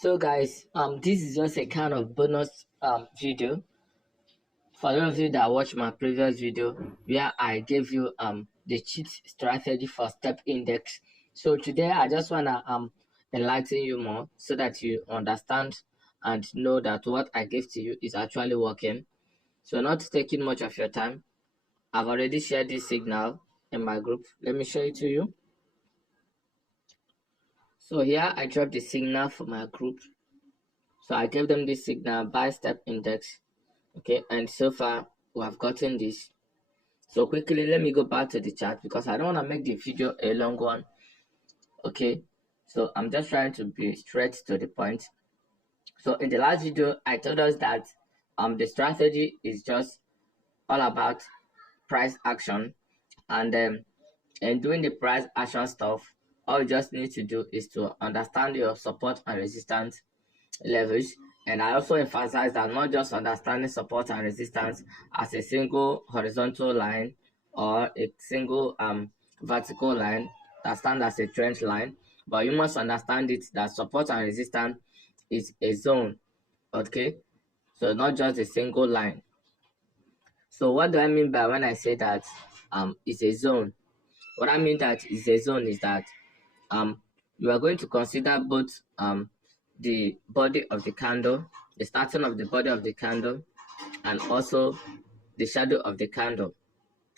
So guys, this is just a kind of bonus video for those of you that watched my previous video where I gave you the cheat strategy for step index. So today I just wanna enlighten you more so that you understand and know that what I gave to you is actually working. So not taking much of your time, I've already shared this signal in my group. Let me show it to you. So here I dropped the signal for my group. So I gave them this signal by step index. Okay, and so far we have gotten this. So quickly, let me go back to the chart because I don't want to make the video a long one. Okay, so I'm just trying to be straight to the point. So in the last video, I told us that the strategy is just all about price action, and doing the price action stuff, all you just need to do is to understand your support and resistance levels. And I also emphasize that not just understanding support and resistance as a single horizontal line or a single vertical line that stands as a trend line, but you must understand it that support and resistance is a zone. Okay, so not just a single line. So what do I mean by when I say that it's a zone? What I mean that is a zone is that you are going to consider both the body of the candle, the starting of the body of the candle, and also the shadow of the candle.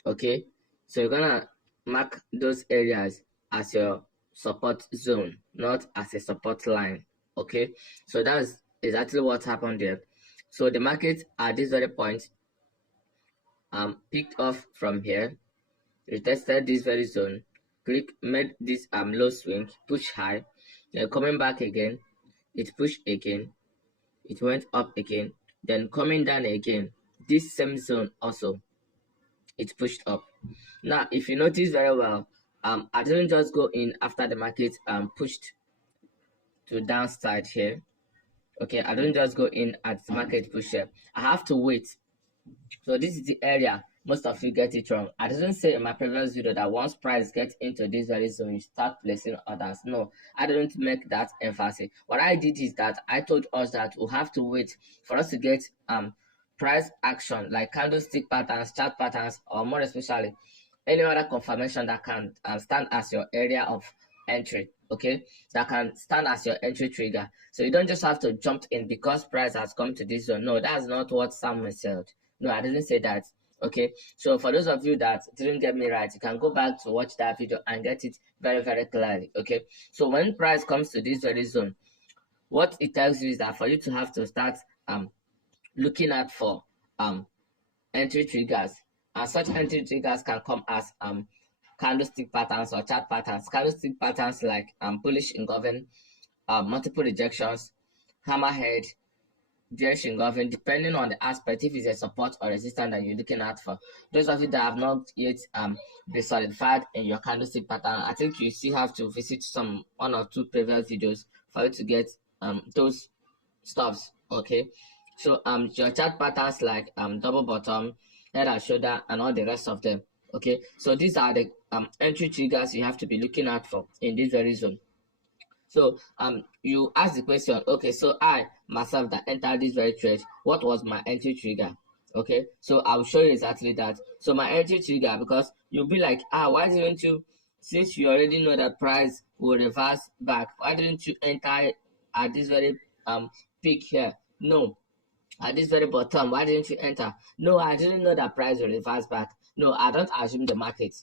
Okay, so you're gonna mark those areas as your support zone, not as a support line. Okay, so that's exactly what happened there. So the market at this very point picked off from here, retested this very zone, made this low swing, push high, then coming back again, it pushed again, it went up again, then coming down again, this same zone also, it pushed up. Now, if you notice very well, I didn't just go in after the market pushed to downside here. Okay, I don't just go in at the market push here. I have to wait. So this is the area most of you get it wrong. I didn't say in my previous video that once price gets into this very zone, you start placing orders. No, I didn't make that emphasis. What I did is that I told us that we have to wait for us to get price action like candlestick patterns, chart patterns, or more especially any other confirmation that can stand as your area of entry. Okay, that can stand as your entry trigger. So you don't just have to jump in because price has come to this zone. No, that's not what Samuel said. No, I didn't say that. Okay, so for those of you that didn't get me right, you can go back to watch that video and get it very, very clearly. Okay, so when price comes to this very zone, what it tells you is that for you to have to start looking out for entry triggers, and such entry triggers can come as candlestick patterns or chart patterns. Candlestick patterns like bullish engulfing, multiple rejections, hammerhead, bearish engulfing, depending on the aspect, if it's a support or resistance that you're looking at for. Those of you that have not yet been solidified in your candlestick pattern, I think you still have to visit one or two previous videos for you to get those stuffs. Okay, so your chart patterns like double bottom, head and shoulder, and all the rest of them. Okay, so these are the entry triggers you have to be looking out for in this very zone. So you ask the question, okay, so I myself that entered this very trade, what was my entry trigger? Okay, so I'll show you exactly that. So my entry trigger, because you'll be like, why didn't you, since you already know that price will reverse back, why didn't you enter at this very peak here? No, at this very bottom, why didn't you enter? No, I didn't know that price will reverse back. No, I don't assume the market.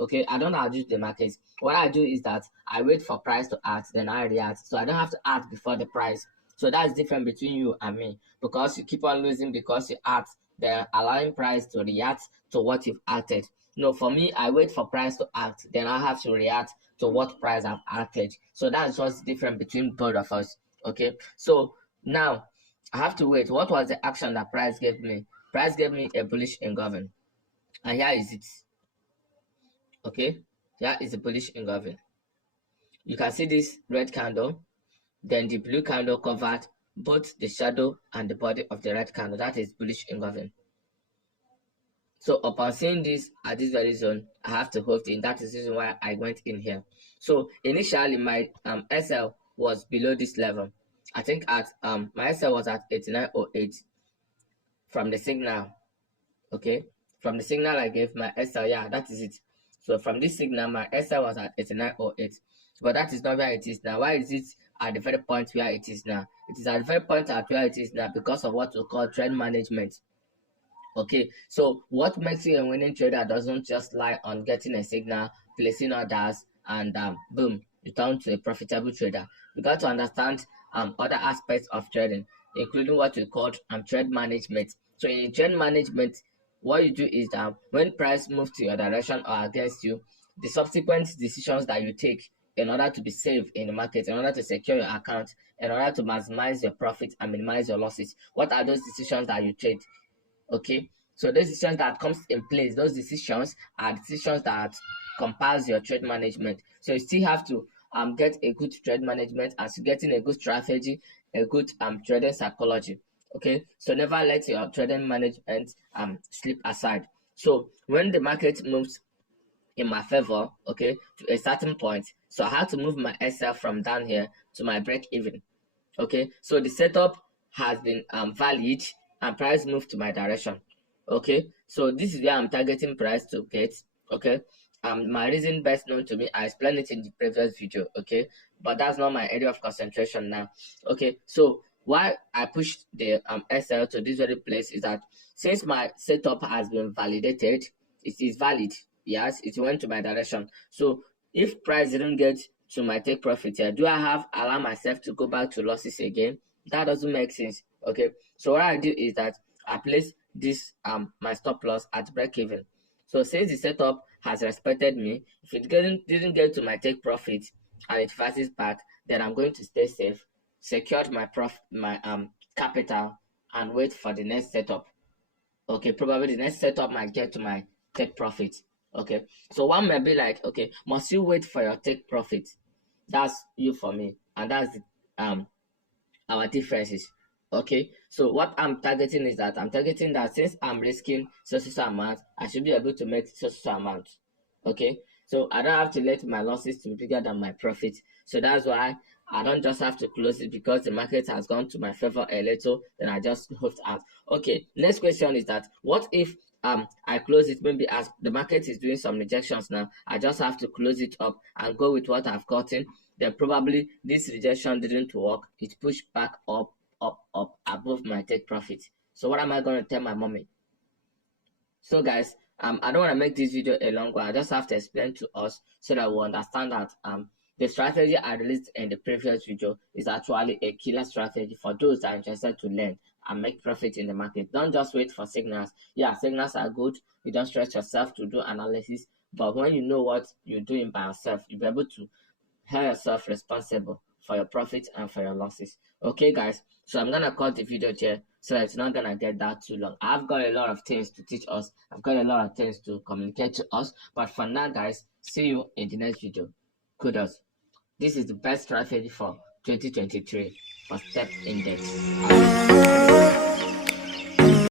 Okay, I don't adjust the market. What I do is that I wait for price to act, then I react. So I don't have to act before the price. So that's different between you and me, because you keep on losing because you act, then allowing price to react to what you've acted. No, for me, I wait for price to act, then I have to react to what price I've acted. So that's what's different between both of us. Okay, so now I have to wait. What was the action that price gave me? Price gave me a bullish engulfing, and here is it. Okay, here is a bullish engulfing. You can see this red candle, then the blue candle covered both the shadow and the body of the red candle. That is bullish engulfing. So upon seeing this at this very zone, I have to hold in. That is the reason why I went in here. So initially my SL was below this level. I think at my SL was at 89.08 from the signal. Okay, from the signal I gave my SL, yeah, that is it. So from this signal, my SL was at 89.08, but that is not where it is now. Why is it at the very point where it is now? It is at the very point at where it is now because of what we call trend management. Okay, so what makes you a winning trader doesn't just lie on getting a signal, placing orders, and boom, you turn to a profitable trader. You got to understand other aspects of trading, including what we call trade management. So in trade management, what you do is that when price moves to your direction or against you, the subsequent decisions that you take in order to be safe in the market, in order to secure your account, in order to maximize your profits and minimize your losses, what are those decisions that you take? Okay, so those decisions that comes in place, those decisions are decisions that compose your trade management. So you still have to get a good trade management as getting a good strategy, a good trading psychology. Okay, so never let your trading management slip aside. So when the market moves in my favor, okay, to a certain point, so I have to move my SL from down here to my break even. Okay, so the setup has been valid and price moved to my direction. Okay, so this is where I'm targeting price to get. Okay, my reason best known to me, I explained it in the previous video. Okay, but that's not my area of concentration now. Okay, so why I pushed the SL to this very place is that since my setup has been validated, it is valid. Yes, it went to my direction. So if price didn't get to my take profit here, do I have allow myself to go back to losses again? That doesn't make sense. Okay, so what I do is that I place this my stop loss at break even. So since the setup has respected me, if it didn't get to my take profit and it passes back, then I'm going to stay safe, secured my capital, and wait for the next setup. Okay, probably the next setup might get to my take profit. Okay, so one may be like, okay, must you wait for your take profit? That's you for me, and that's our differences. Okay, so what I'm targeting is that I'm targeting that since I'm risking so amount, I should be able to make so amount. Okay, so I don't have to let my losses to be bigger than my profit. So that's why I don't just have to close it because the market has gone to my favor a little, then I just hooked out. Okay, next question is that what if I close it maybe as the market is doing some rejections now, I just have to close it up and go with what I've gotten. Then probably this rejection didn't work. It pushed back up above my take profit. So what am I going to tell my mommy? So guys, I don't want to make this video a long one. I just have to explain to us so that we understand that the strategy I released in the previous video is actually a killer strategy for those that are interested to learn and make profit in the market. Don't just wait for signals. Yeah, signals are good. You don't stress yourself to do analysis, but when you know what you're doing by yourself, you'll be able to hold yourself responsible for your profits and for your losses. Okay, guys, so I'm gonna cut the video here so that it's not gonna get that too long. I've got a lot of things to teach us, I've got a lot of things to communicate to us, but for now, guys, see you in the next video. Kudos. This is the best strategy for 2023 for step index.